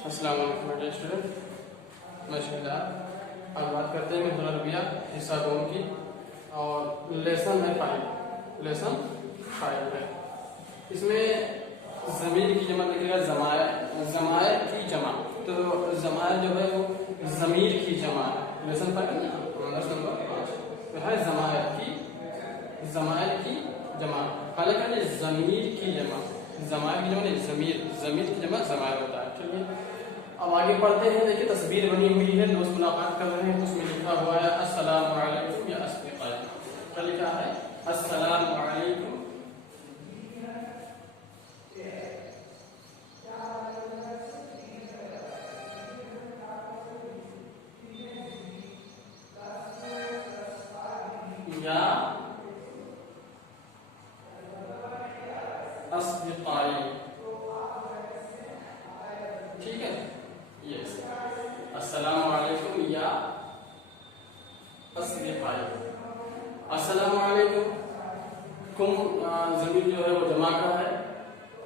अस्सलाम वालेकुम dear student. माशाल्लाह आज बात करते हैं मौजूदा रबिया हिस्सा 2 की और लेसन है 5। लेसन 5 है। इसमें ज़मीर की जमा लिखेगा ज़मायर की जमा। तो ज़मायर जो है वो ज़मीर की जमा है। लेसन 5 है ना, 10 नंबर 5 तो है ज़मायर की जमा। हालांकि ज़मीर की जमा, ज़मायर की जमा नहीं, ज़मीर की जमा ज़मायर होता है। चलिए अब आगे पढ़ते हैं। देखिए तस्वीर बनी हुई है, दोस्त मुलाकात कर रहे हैं, तो उसमें लिखा हुआ है अस्सलामु अलैकुम या अस्दिक़ा। क्या लिखा है? अस्सलामु अलैकुम या अस्दिक़ाई। ठीक है, यस, अस्सलामु अलैकुम या अस्दिक़ाई। अस्सलामु अलैकुम कुम ज़मीर जो है वो जमा का है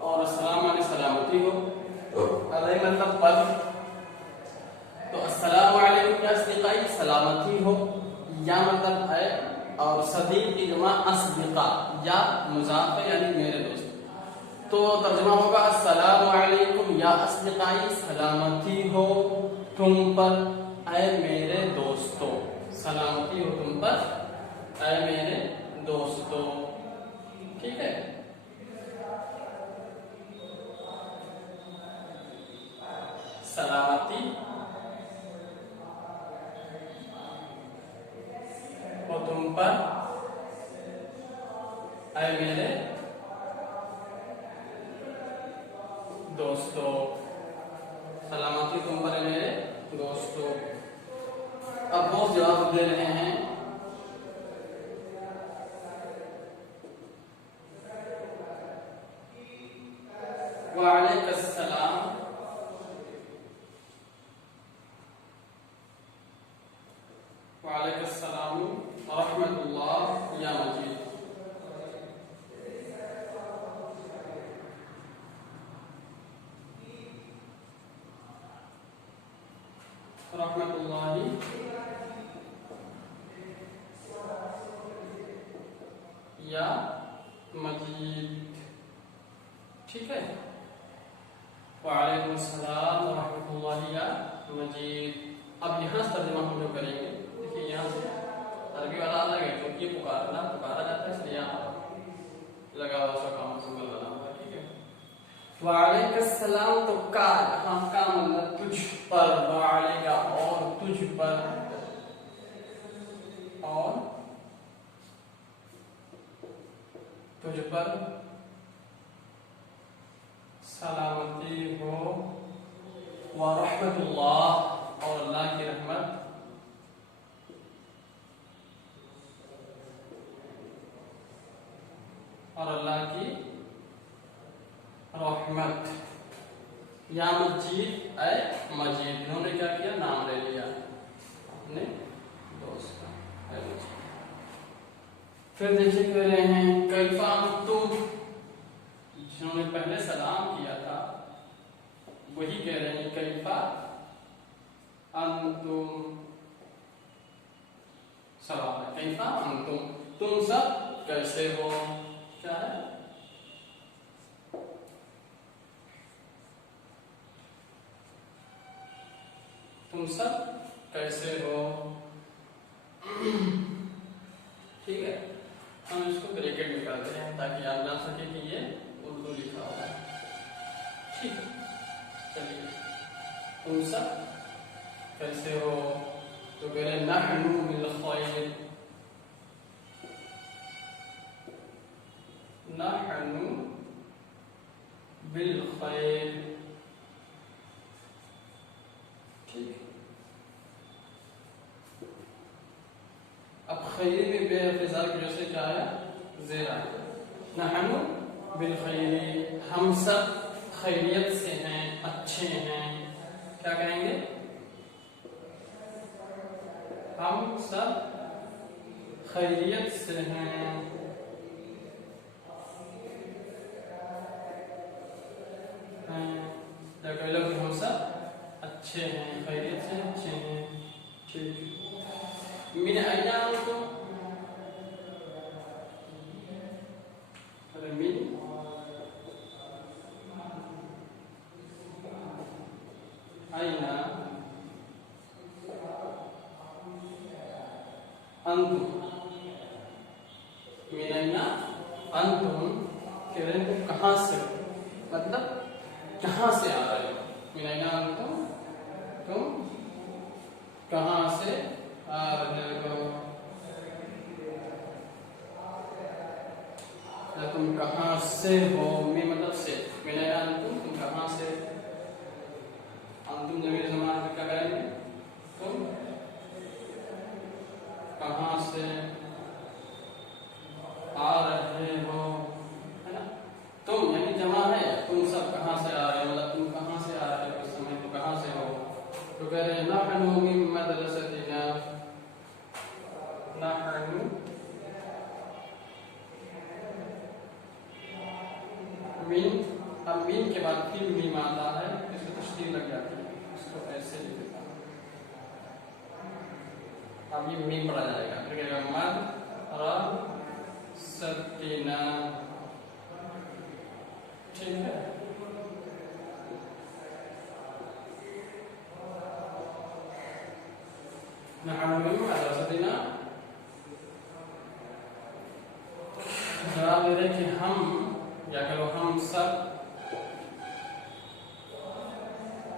और अस्सलाम माने सलामती हो, अलैहि मतलब पर। तो अस्सलामु अलैकुम या अस्दिक़ाई सलामती हो, या मतलब है, और सदीक़ की जमा अस्दिक़ा या मुज़ाफ़ यानी मेरे दोस्त। तो तर्जुमा होगा अस्सलामु अलैकुम या अस्दिक़ाई सलामती हो तुम पर ऐ मेरे दोस्तों। सलामती हो तुम पर ऐ मेरे दोस्तों। ठीक है, सलामती हो तुम पर ऐ मेरे दोस्तों। सलामती तुम पर है मेरे दोस्तों। अब दोस्त जवाब दे रहे हैं। वालेकुमुस्सलाम वालेकुमुस्सलाम रहमतुल्लाह या मजीद। रहमतुल्लाही या मजीद। ठीक है, वालेकुम अस्सलाम रहमतुल्लाही या मजीद। अब यहाँ से तर्जुमा हम जो करेंगे, देखिए यहाँ से अरबी वाला अलग है क्योंकि पुकारा जाता है, इसलिए यहाँ लगा हुआ उसका काम सिंबल बना हुआ है। ठीक है, वालेकुम अस्सलाम तो का यहाँ का मतलब तुझ पर, वालेगा और तुझ पर, और तुझ पर सलामती हो, व रहमतुल्लाह और अल्लाह की रहमत, और अल्लाह की रहमत। या मजीद ऐ मजीद, इन्होंने क्या किया, नाम ले लिया अपने दोस्त का। फिर देखिए कह रहे हैं कैफा अंतुम, जिन्होंने पहले सलाम किया था वही कह रहे हैं कैफा अंतुम। सवाल है कैफा अंतुम, तुम सब कैसे हो। क्या है? तुम सब कैसे हो। ठीक है, हम इसको ब्रैकेट में कर रहे हैं ताकि आप जान सके कि ये उर्दू लिखा हुआ है। ठीक है, चलिए तुम सब कैसे हो। तो कह रहे नहनु बिल खैर, नहनु बिल खैर। ठीक, अब खैरी में बेइज़ार की वजह से क्या आया, ज़ेर आया। नहनु बिल खैरी, हम सब खैरियत से हैं, अच्छे हैं। क्या कहेंगे, हम सब खैरियत से हैं। या कह लो कि हम सब अच्छे हैं, खैरियत से अच्छे हैं, ठीक। मिन अय्ना अंतुम, मिन अय्ना अंतुम, मिन अय्ना अंतुम कह रहे हैं कहाँ से, मतलब कहाँ से आ रहे हो। मिन अय्ना अंतुम, तुम कहाँ से आ रहे हो, या तुम कहाँ से हो। मैं मतलब से, मिन अय्ना अंतुम, तुम कहाँ से। अंतुम जमीर ज़माना में क्या करेंगे, तुम कहाँ से आ रहे हो, है ना। तुम यानी जमा है, तुम सब कहाँ से आ रहे हो, मतलब तुम कहाँ से आ रहे हो, इस समय तुम कहाँ से हो। तो कह रहे हैं नहनु मिन मदरसतिना, नहनु मिन, अब मिन के बाद फिर मीम आता है, इसको तशदीद लग जाती है, इसको ऐसे लिख देता हूं। अब ये मीम पढ़ा जाएगा, फिर कहेगा मदरसतिना, ठीक है। नहनु मिन मदरसतिना, जवाब दे रहे कि हम, या करो हम सब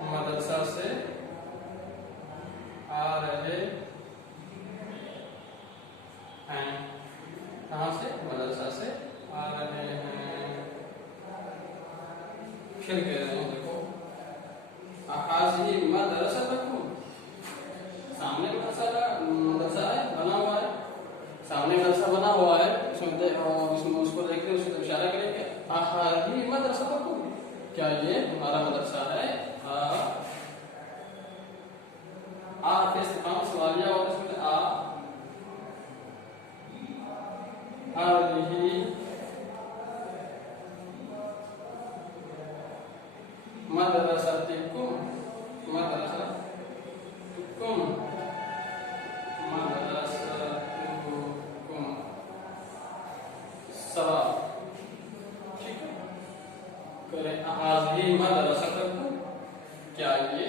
मदरसा से आ रहे हैं। कहाँ से, मदरसा से आ रहे हैं। फिर कह रहे हैं देखो, हाज़िही मदरसतकुम, सामने मदरसा है बना हुआ है, सामने मदरसा बना हुआ है, इसमें उसको देखते हैं, उसको इशारा करेंगे हाज़िही मदरसतकुम, क्या ये तुम्हारा मदरसा है। आ इस्तिफाम सवालिया और इसमें हाज़िही मदरसतकुम, मदरसतकुम, मदरसतकुम सवा, ठीक है। करें हाज़िही मदरसतकुम, क्या ये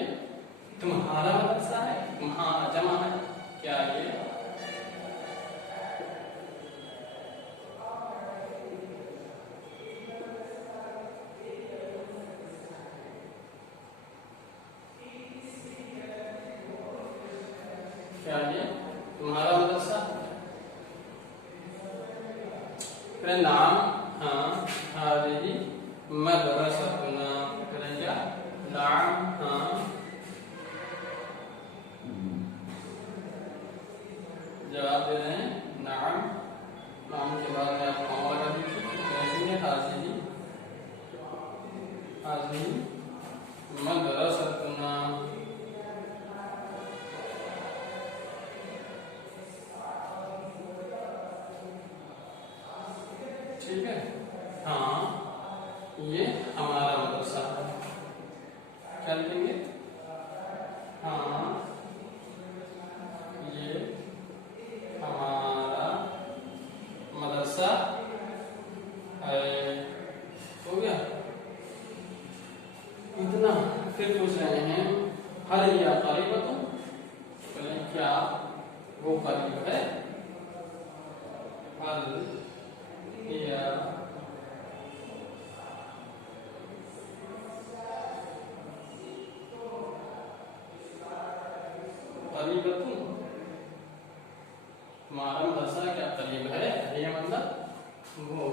तुम्हारा मदरसा है, तुम्हारा जमा है, क्या ये तुम्हारा मदरसा। फिर नाम, हाँ, हाज़िही मदरसतुना, करें क्या, नाम, हाँ, जवाब दे रहे हैं नाम। नाम के बाद में आप कॉमा लगा दीजिए, हाज़िही, हाज़िही मदरसतुना, ठीक है। हाँ, ये हमारा मदरसा है, क्या लिखेंगे, हाँ ये हमारा मदरसा है, हो गया इतना। फिर पूछ रहे हैं हल या करीबतुन, क्या वो करीब है, हल या करीबतुन, हमारा मदरसा क्या करीब है, ये मतलब वो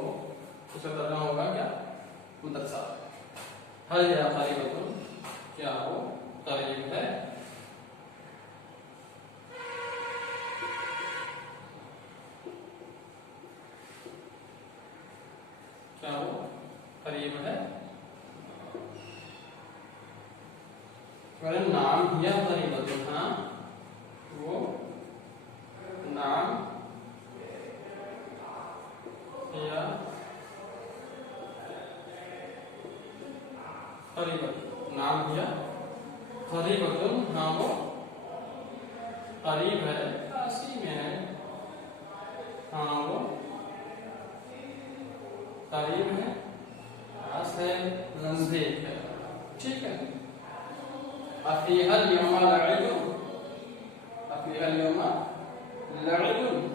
उसे करना होगा क्या, मदरसा। हल या करीबतुन, क्या वो करीब है, क्या वो करीब है। नाम या करीबतुन, हाँ वो नाम या करीबतुन, नाम या करीबतुन, हाँ वो करीब है, पासी में है, हाँ वो करीब है, पास है, नजदीक है। ठीक है। अफीहल यौमा लईबुन, अफीहल यौमा लईबुन,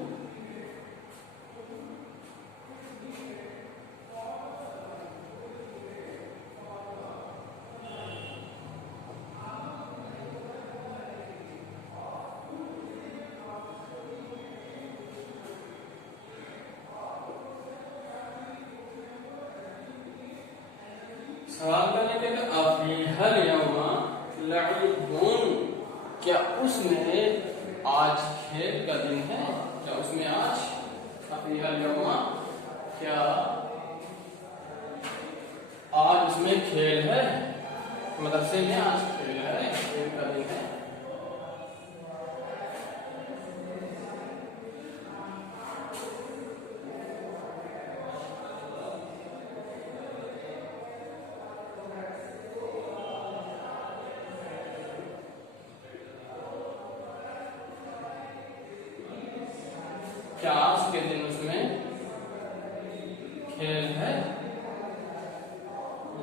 सवाल करने के लिए अफीहल यौमा लईबुन, क्या उसमें आज खेल का दिन है, क्या उसमें आज, अफीहल यौमा, क्या आज उसमें खेल है, मदरसे में आज खेल है, खेल का दिन है। क्या आज के दिन उसमें खेल है?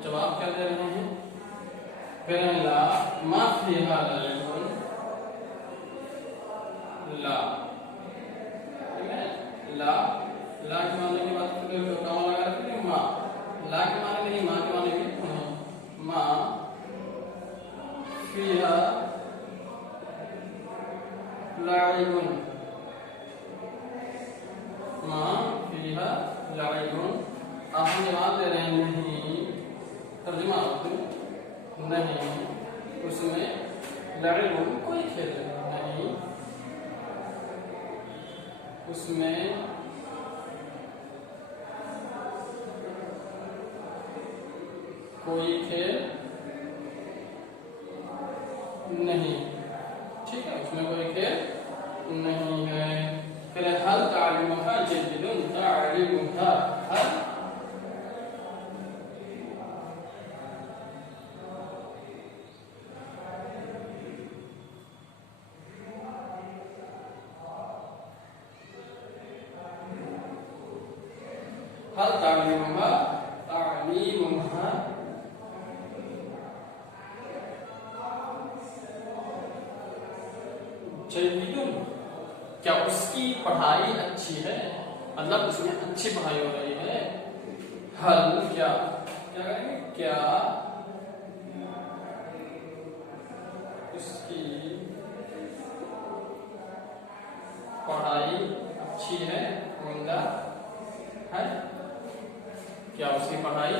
जवाब क्या दे रहे हैं? फिर ला मा फीहा लईबुन, ला, ठीक है, ला, ला के माने की बात करें तो कहाँ लगा रखते हैं? माँ, ला के माने नहीं, माँ के माने की माँ फीहा लईबुन, माँ फीहा लईबुन। आप हम जवाब दे रहे हैं नहीं, तर्जुमा नहीं, उसमें लईबुन कोई खेल नहीं, उसमें कोई खेल नहीं। ठीक है, उसमें कोई खेल नहीं है। फिर हल तालीमुहा जय्यदुन, तालीमुहा हल, हल तालीमुहा, तालीमुहा जय्यदुन, क्या उसकी पढ़ाई अच्छी है, मतलब उसमें अच्छी पढ़ाई हो रही है। हल क्या, क्या कहेंगे, क्या उसकी पढ़ाई अच्छी है, उम्दा है, क्या उसकी पढ़ाई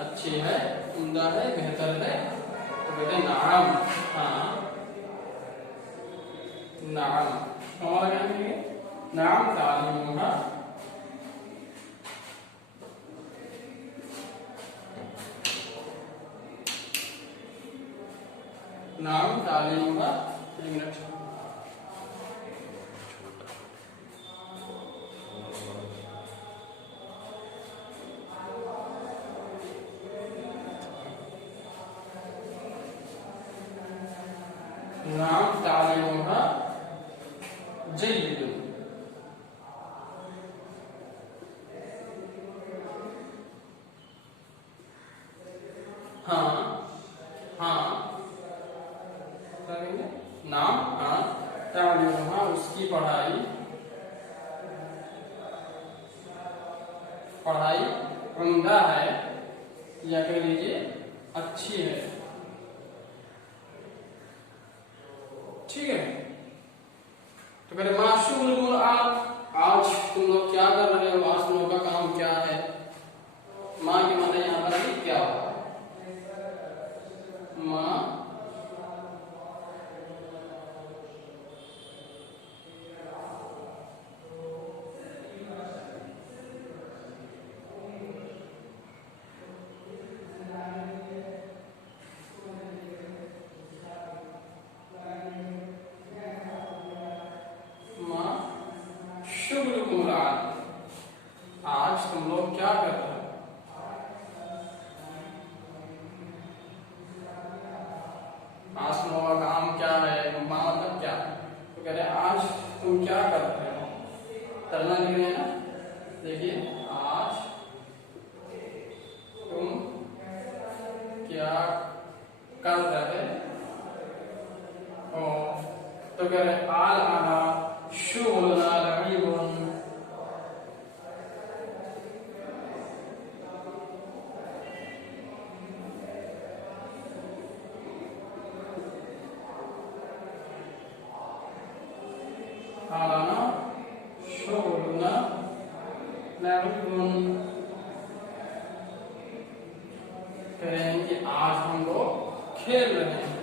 अच्छी है, उम्दा है, बेहतर है? तो कहते हैं नाम, हाँ नाम, कहाँ लगाएंगे? नाम तालीमुहा, नाम तालीमुहा, एक मिनट, नाम तालीमुहा जय्यदुन, हाँ हाँ करेंगे नाम, हाँ तालीमुहा उसकी पढ़ाई, पढ़ाई उम्दा है, या कह लीजिए अच्छी है। ठीक है, तो कहते माशूल आज तुम लोग क्या कर रहे हो, आज तुम लोग का काम क्या है। माँ के माने यहाँ पर भी क्या होगा, माँ शुगलुकुम कर रहे हो। तो कह रहे आल आना शुगुलन लईबुन, आलाना शुगुलन लईबुन, कह रहे हैं कि आज हम लोग खेल रहे हैं।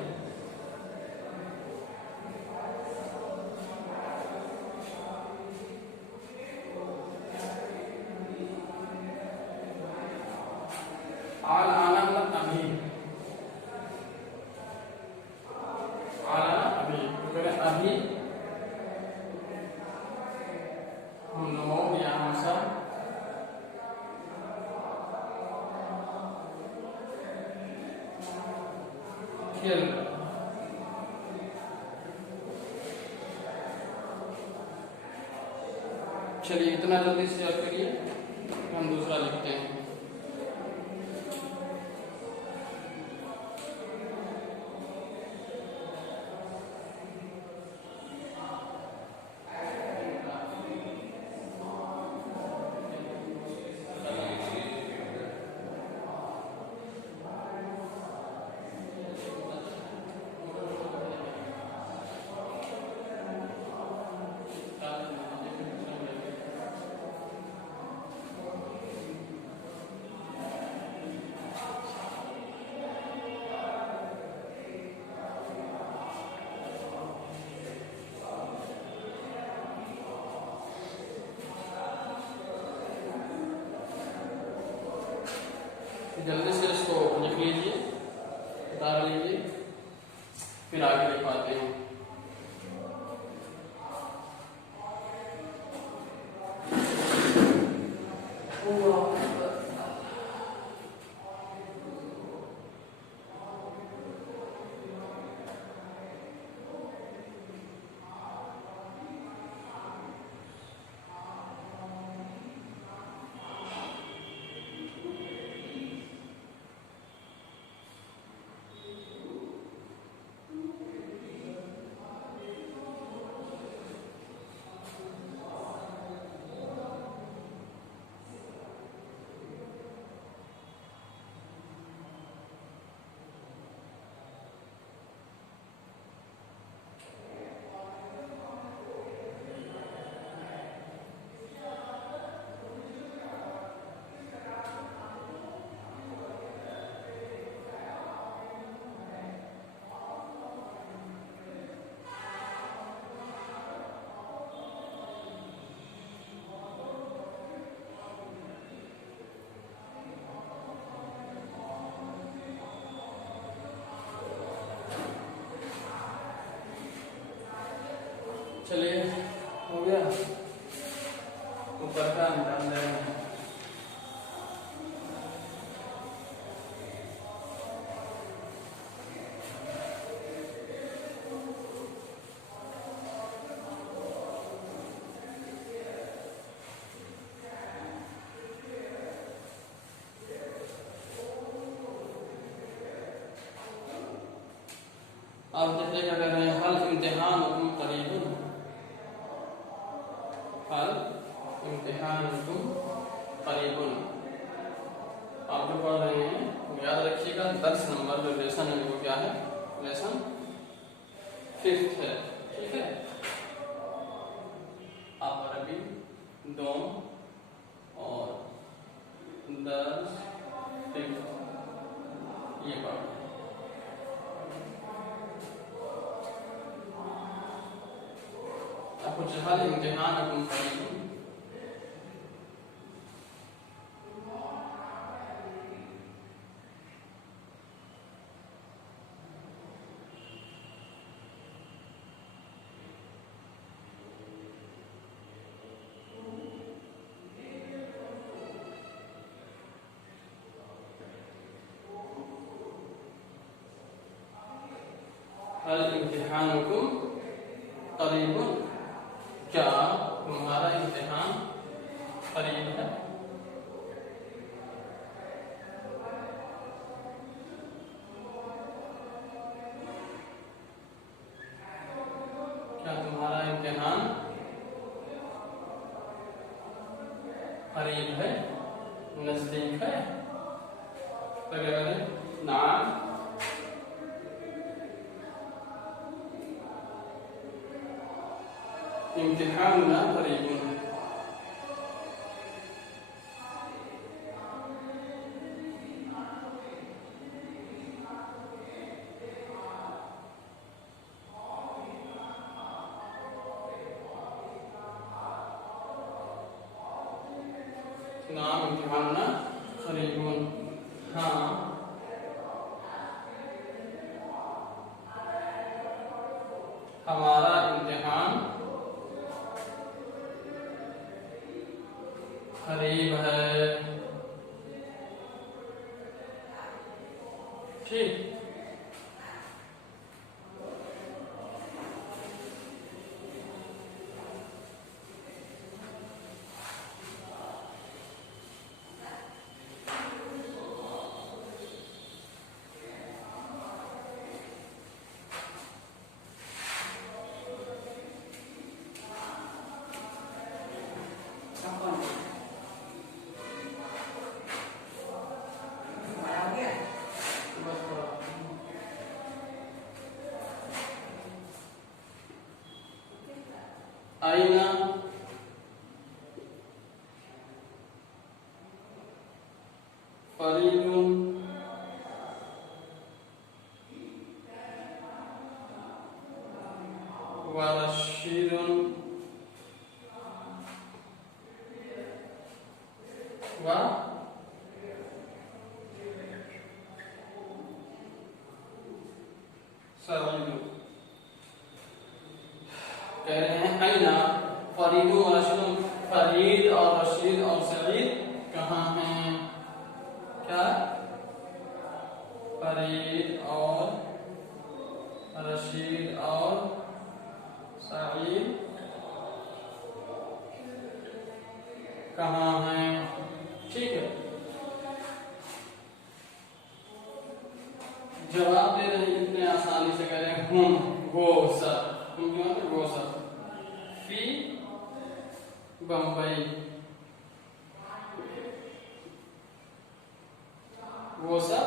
आल आना मतलब अभी, आला अभी, तो कह रहे अभी हम लोग या हम सब खेल रहे हैं। चलिए इतना जल्दी से याद करिए, हम दूसरा लिखते हैं। जल्दी से इसको लिख लीजिए, उतार लीजिए, फिर आगे लिखवाते हैं। चलिए हो गया, ऊपर का निकाल रहे हैं। अब देखिए क्या कर रहे हैं, हल इम्तिहानुकुम करीबुन, हल इम्तिहानुकुम करीबुन। आप जो पढ़ रहे हैं याद रखिएगा, 10 नंबर जो लेसन है वो क्या है, लेसन 5th है, ठीक है। आप अरबी 2 और 10 5th ये पढ़, कुछ हल इम्तिहानुकुम करीबुन, हल इम्तिहानुकुम करीबुन, क्या तुम्हारा इम्तिहान करीब है। इम्तिहानुना करीबुन। नाम इम्तिहानुना करीबुन। हाँ हमारा इम्तिहान करीब है। ठीक। आईना फरीदुन व रशीदुन व सईदुन। कह रहे हैं आईना फरीदुन व रशीदुन, फरीद और रशीद और सईद कहाँ हैं? क्या? फरीद और रशीद और सईद कहाँ हैं? ठीक है। जवाब दे रहे हैं इतने आसानी से, कह रहे हैं हम वो सर, हम क्यों हैं वो सर फी बम्बई, वो सब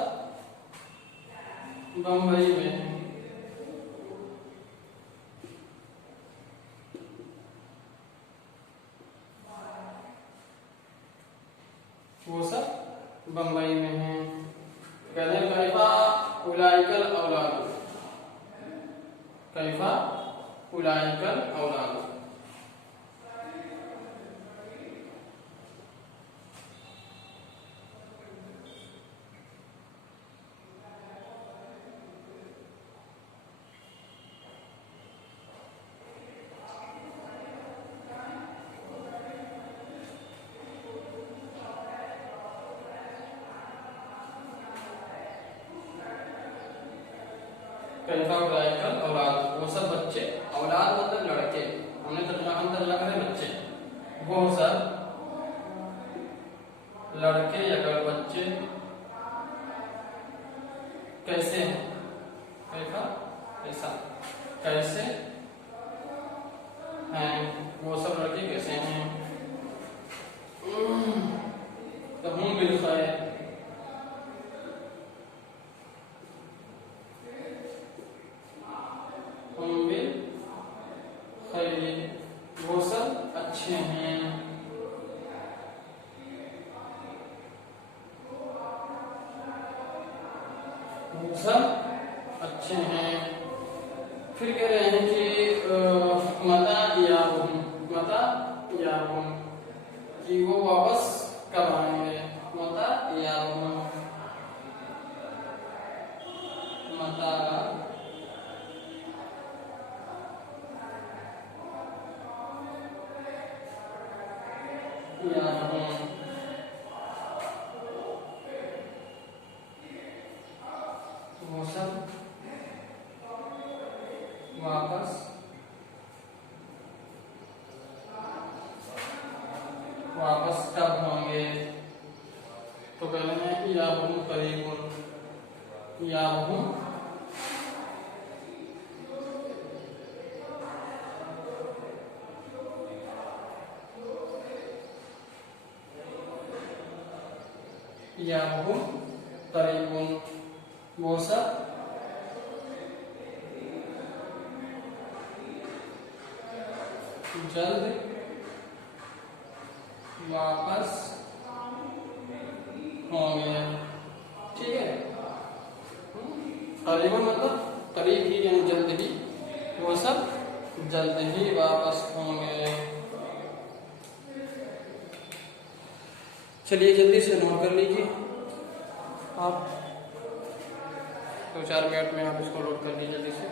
बम्बई में है। वो सब बम्बई में है। कहते हैं कैफा उलाइकल औलाद, कैफा उलाइकल औलाद। कैफा उलाइकल औलाद, वो सब बच्चे, औलाद मतलब लड़के, हमने तर्जुमा करे बच्चे, वो सब लड़के या बच्चे कैसे हैं? कैफा कैसा, कैसे हैं वो सब लड़के कैसे हैं? तो हम बिल खैर, हम बिल खैर, वो सब अच्छे हैं। वो सब अच्छे हैं। फिर कह रहे हैं कि मता या हम कि वो वापस कब आएंगे? मता या मता या वो सब वापस कब होंगे? तो कहते हैं या हम करीबुन, या हम या हम करीबुन, वो सब जल्द वापस होंगे। ठीक है, करीबन मतलब करीब ही यानी जल्द ही, वो सब जल्द ही वापस होंगे। चलिए जल्दी से नोट कर लीजिए आप, 2-4 मिनट में आप इसको नोट कर लीजिए जल्दी से।